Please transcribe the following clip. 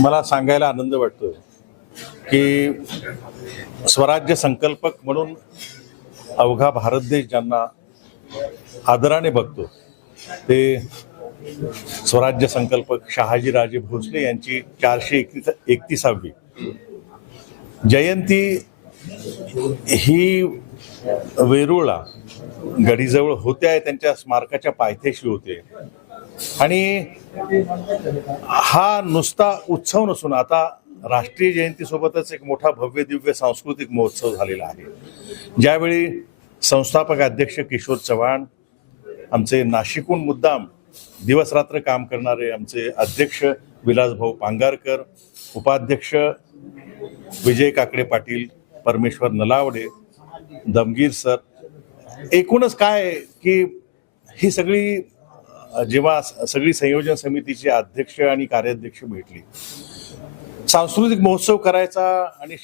मला सांगायला आनंद वाटतो की स्वराज्य संकल्पक म्हणून अवघा भारत देश ज्यांना आदराने बघतो ते स्वराज्य संकल्पक शहाजीराजे भोसले यांची 431वी जयंती ही वेरूळला गडीजवळ होते आहे, त्यांच्या स्मारकाच्या पायथ्याशी होते. आणि हा नुसता उत्सव नसून आता राष्ट्रीय जयंतीसोबतच एक मोठा भव्य दिव्य सांस्कृतिक महोत्सव झालेला आहे. ज्यावेळी संस्थापक अध्यक्ष किशोर चव्हाण, आमचे नाशिकहून मुद्दाम दिवस रात्र काम करणारे आमचे अध्यक्ष विलासभाऊ पांगारकर, उपाध्यक्ष विजय काकडे पाटील, परमेश्वर नलावडे, दमगीर सर, एकूणच काय की ही सगळी जेव्हा सगळी संयोजन समितीचे अध्यक्ष आणि कार्याध्यक्ष भेटली, सांस्कृतिक महोत्सव करायचा आणि